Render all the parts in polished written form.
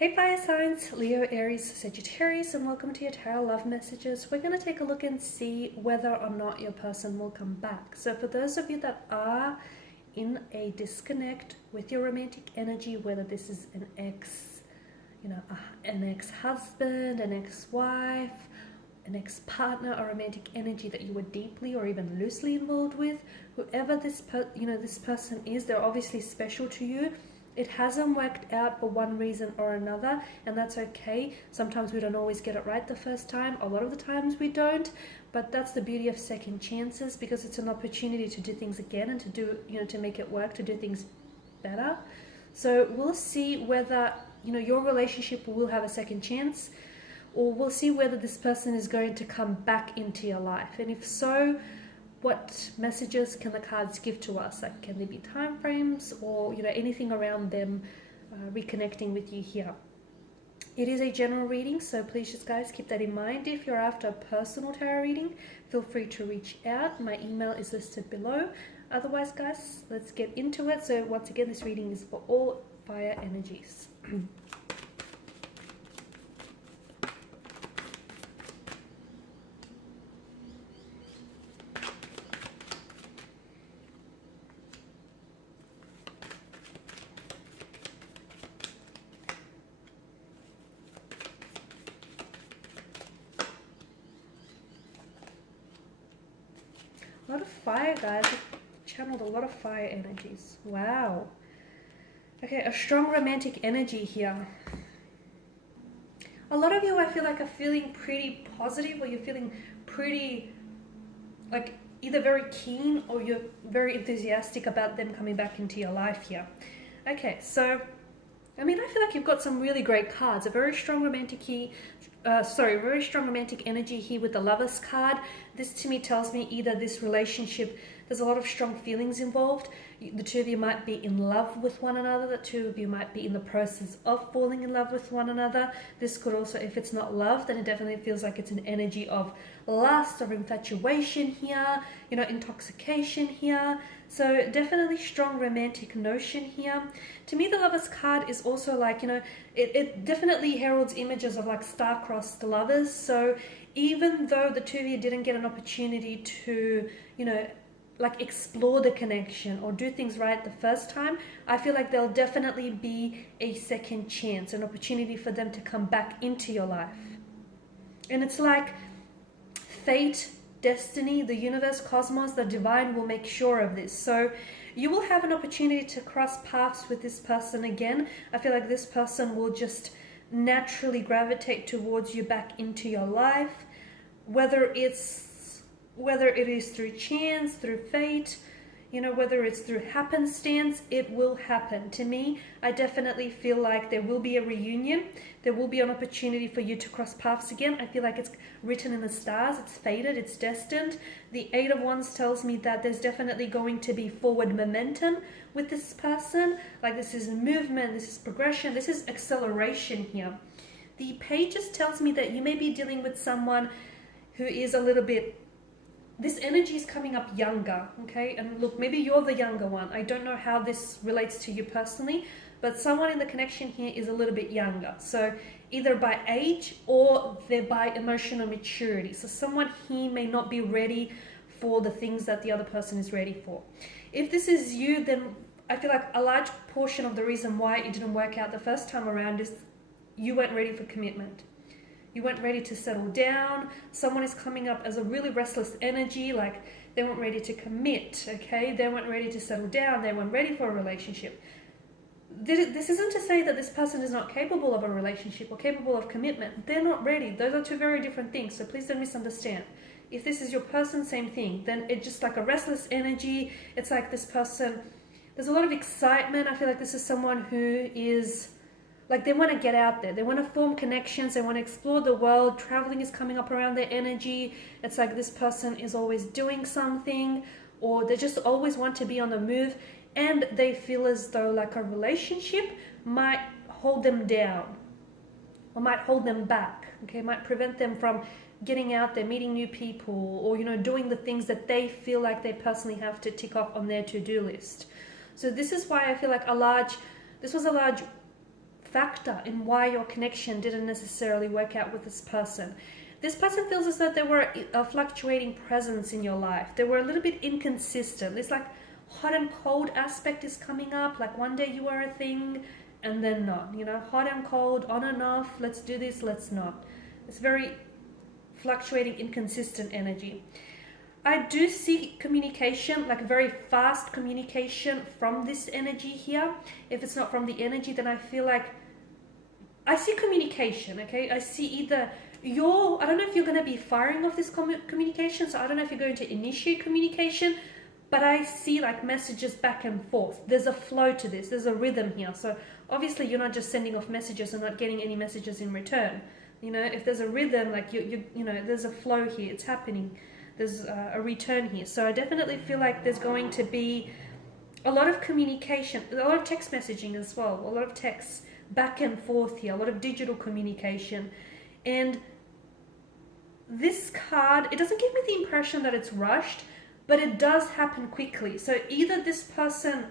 Hey fire signs, Leo, Aries, Sagittarius, and welcome to your tarot love messages. We're going to take a look and see whether or not your person will come back. So for those of you that are in a disconnect with your romantic energy, whether this is an ex, an ex-husband, an ex-wife, an ex-partner, or romantic energy that you were deeply or even loosely involved with, whoever this person is, they're obviously special to you. It hasn't worked out for one reason or another, and that's okay. Sometimes we don't always get it right the first time. A lot of the times we don't, but that's the beauty of second chances, because it's an opportunity to do things again and to do, to make it work, to do things better. So we'll see whether, your relationship will have a second chance, or we'll see whether this person is going to come back into your life. And if so, what messages can the cards give to us? Like, can there be time frames or anything around them reconnecting with you here? It is a general reading, so please just guys keep that in mind. If you're after a personal tarot reading, feel free to reach out. My email is listed below. Otherwise guys, let's get into it. So once again, this reading is for all fire energies. A lot of fire, guys. Channeled a lot of fire energies. Wow. Okay, a strong romantic energy here. A lot of you, I feel like, are feeling pretty positive, or you're feeling pretty, like, either very keen or you're very enthusiastic about them coming back into your life here. Okay, so, I feel like you've got some really great cards. A very strong romantic very strong romantic energy here with the Lovers card. This to me tells me either this relationship, there's a lot of strong feelings involved. The two of you might be in love with one another. The two of you might be in the process of falling in love with one another. This could also, if it's not love, then it definitely feels like it's an energy of lust or infatuation here, intoxication here. So definitely strong romantic notion here. To me, the Lovers card is also like, it definitely heralds images of like star-crossed lovers. So even though the two of you didn't get an opportunity to, like explore the connection or do things right the first time, I feel like there'll definitely be a second chance, an opportunity for them to come back into your life. And it's like fate, destiny, the universe, cosmos, the divine will make sure of this. So you will have an opportunity to cross paths with this person again. I feel like this person will just naturally gravitate towards you back into your life, whether it is through chance, through fate, whether it's through happenstance, it will happen. To me, I definitely feel like there will be a reunion. There will be an opportunity for you to cross paths again. I feel like it's written in the stars. It's fated. It's destined. The Eight of Wands tells me that there's definitely going to be forward momentum with this person. Like, this is movement. This is progression. This is acceleration here. The Pages tells me that you may be dealing with someone who is a little bit, this energy is coming up younger, okay? And look, maybe you're the younger one. I don't know how this relates to you personally, but someone in the connection here is a little bit younger. So either by age or they're by emotional maturity. So someone here may not be ready for the things that the other person is ready for. If this is you, then I feel like a large portion of the reason why it didn't work out the first time around is you weren't ready for commitment. You weren't ready to settle down. Someone is coming up as a really restless energy, like they weren't ready to commit, okay? They weren't ready to settle down. They weren't ready for a relationship. This isn't to say that this person is not capable of a relationship or capable of commitment. They're not ready. Those are two very different things, so please don't misunderstand. If this is your person, same thing. Then it's just like a restless energy. It's like this person, there's a lot of excitement. I feel like this is someone who is, like, they want to get out there. They want to form connections. They want to explore the world. Traveling is coming up around their energy. It's like this person is always doing something, or they just always want to be on the move. And they feel as though like a relationship might hold them down or might hold them back. Okay, might prevent them from getting out there, meeting new people, or, doing the things that they feel like they personally have to tick off on their to-do list. So this is why I feel like this was a large factor in why your connection didn't necessarily work out with this person. This person feels as though they were a fluctuating presence in your life. They were a little bit inconsistent. It's like hot and cold aspect is coming up. Like one day you were a thing and then not. You know, hot and cold, on and off. Let's do this, let's not. It's very fluctuating, inconsistent energy. I do see communication, like very fast communication from this energy here. If it's not from the energy, then I feel like I see communication, okay? I see either I don't know if you're going to be firing off this communication, so I don't know if you're going to initiate communication, but I see like messages back and forth. There's a flow to this. There's a rhythm here. So obviously you're not just sending off messages and not getting any messages in return. You know, if there's a rhythm, like you know, there's a flow here. It's happening. There's a return here. So I definitely feel like there's going to be a lot of communication, a lot of text messaging as well, a lot of texts back and forth here, a lot of digital communication. And this card, it doesn't give me the impression that it's rushed, but it does happen quickly. So either this person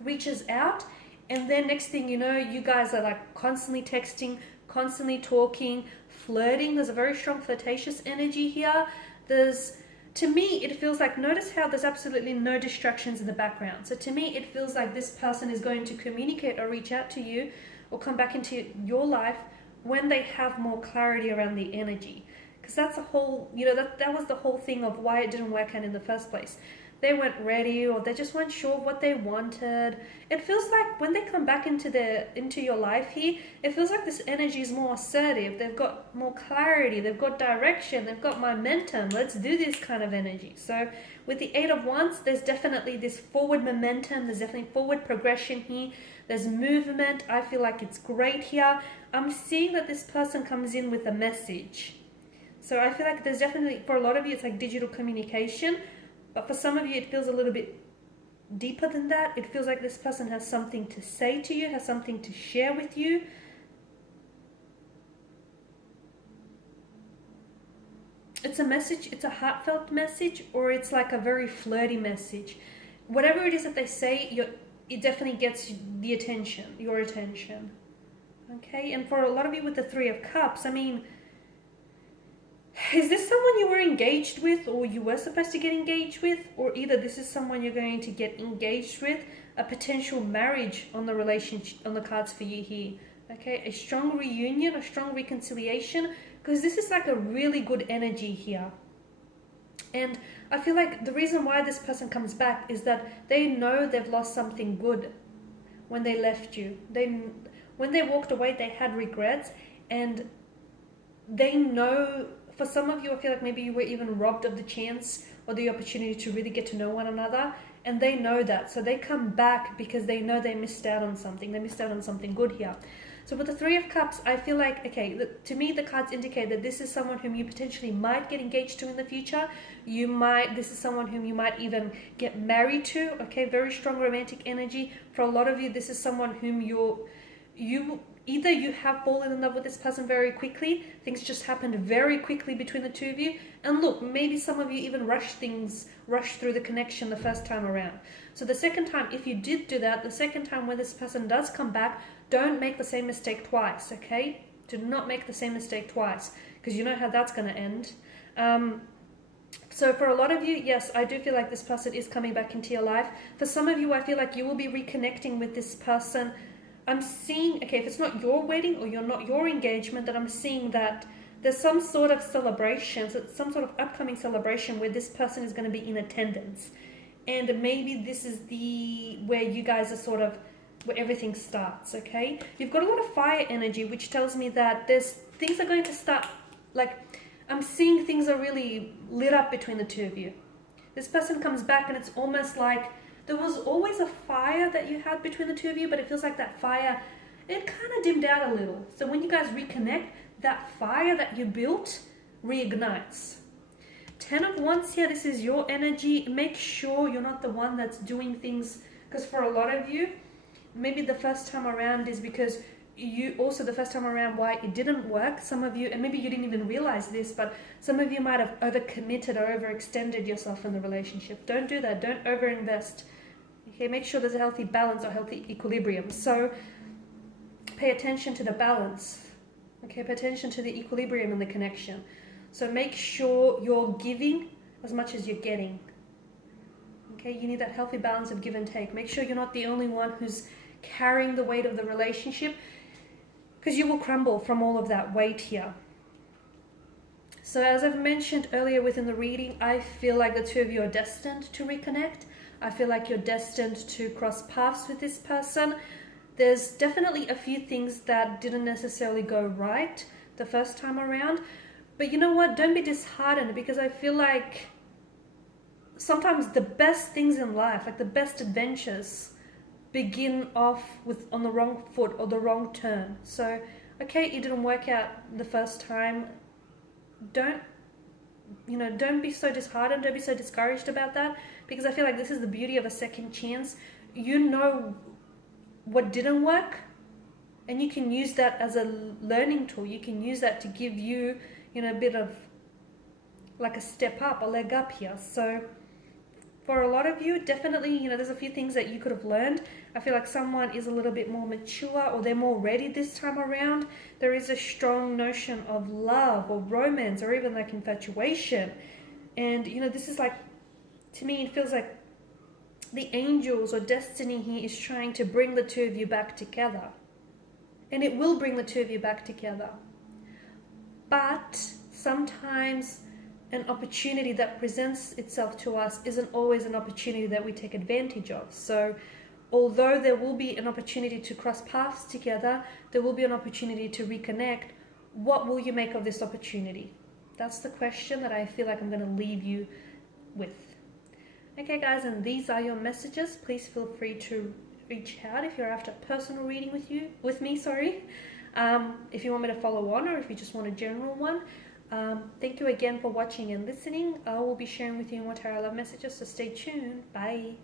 reaches out and then next thing you know, you guys are like constantly texting, constantly talking, flirting. There's a very strong flirtatious energy here. To me, it feels like, notice how there's absolutely no distractions in the background. So to me, it feels like this person is going to communicate or reach out to you or come back into your life when they have more clarity around the energy. Because that's the whole, you know, that was the whole thing of why it didn't work out in the first place. They weren't ready, or they just weren't sure what they wanted. It feels like when they come back into your life here, it feels like this energy is more assertive. They've got more clarity, they've got direction, they've got momentum. Let's do this kind of energy. So with the Eight of Wands, there's definitely this forward momentum. There's definitely forward progression here. There's movement. I feel like it's great here. I'm seeing that this person comes in with a message. So I feel like there's definitely, for a lot of you, it's like digital communication. But for some of you, it feels a little bit deeper than that. It feels like this person has something to say to you, has something to share with you. It's a message, it's a heartfelt message, or it's like a very flirty message. Whatever it is that they say, it definitely gets the attention, your attention. Okay, and for a lot of you with the Three of Cups, I mean, is this someone you were engaged with, or you were supposed to get engaged with? Or either this is someone you're going to get engaged with, a potential marriage on the relationship, on the cards for you here. Okay, a strong reunion, a strong reconciliation, because this is like a really good energy here. And I feel like the reason why this person comes back is that they know they've lost something good when they left you. When they walked away, they had regrets, and they know. For some of you, I feel like maybe you were even robbed of the chance or the opportunity to really get to know one another, and they know that. So they come back because they know they missed out on something. They missed out on something good here. So with the Three of Cups, I feel like, okay, to me, the cards indicate that this is someone whom you potentially might get engaged to in the future. This is someone whom you might even get married to. Okay, very strong romantic energy. For a lot of you, this is someone whom either you have fallen in love with this person very quickly, things just happened very quickly between the two of you, and look, maybe some of you even rushed through the connection the first time around. So the second time, if you did do that, the second time when this person does come back, don't make the same mistake twice, okay? Do not make the same mistake twice, because you know how that's going to end. So for a lot of you, yes, I do feel like this person is coming back into your life. For some of you, I feel like you will be reconnecting with this person. I'm seeing, okay, if it's not your wedding or not your engagement, then I'm seeing that there's some sort of celebration, so some sort of upcoming celebration where this person is going to be in attendance. And maybe this is where you guys are sort of, where everything starts, okay? You've got a lot of fire energy, which tells me that things are going to start, like, I'm seeing things are really lit up between the two of you. This person comes back and it's almost like, there was always a fire that you had between the two of you, but it feels like that fire, it kind of dimmed out a little. So when you guys reconnect, that fire that you built reignites. 10 of Wands here, this is your energy. Make sure you're not the one that's doing things, because for a lot of you, maybe the first time around is because the first time around why it didn't work. Some of you, and maybe you didn't even realize this, but some of you might have overcommitted or overextended yourself in the relationship. Don't do that. Don't overinvest. Okay, make sure there's a healthy balance or healthy equilibrium. So pay attention to the balance. Okay, pay attention to the equilibrium and the connection. So make sure you're giving as much as you're getting. Okay, you need that healthy balance of give and take. Make sure you're not the only one who's carrying the weight of the relationship, because you will crumble from all of that weight here. So as I've mentioned earlier within the reading, I feel like the two of you are destined to reconnect. I feel like you're destined to cross paths with this person. There's definitely a few things that didn't necessarily go right the first time around. But you know what? Don't be disheartened, because I feel like sometimes the best things in life, like the best adventures, begin off with on the wrong foot or the wrong turn. So, okay, it didn't work out the first time. Don't be so disheartened. Don't be so discouraged about that, because I feel like this is the beauty of a second chance. You know what didn't work, and you can use that as a learning tool. You can use that to give you, a bit of like a step up, a leg up here. So for a lot of you, definitely, there's a few things that you could have learned. I feel like someone is a little bit more mature, or they're more ready this time around. There is a strong notion of love or romance, or even like infatuation. And, this is like, to me, it feels like the angels or destiny here is trying to bring the two of you back together. And it will bring the two of you back together. But sometimes an opportunity that presents itself to us isn't always an opportunity that we take advantage of. So although there will be an opportunity to cross paths together, there will be an opportunity to reconnect. What will you make of this opportunity? That's the question that I feel like I'm going to leave you with. Okay guys, and these are your messages. Please feel free to reach out if you're after a personal reading with me. If you want me to follow on, or if you just want a general one. Thank you again for watching and listening. I will be sharing with you more tarot love messages, so stay tuned. Bye.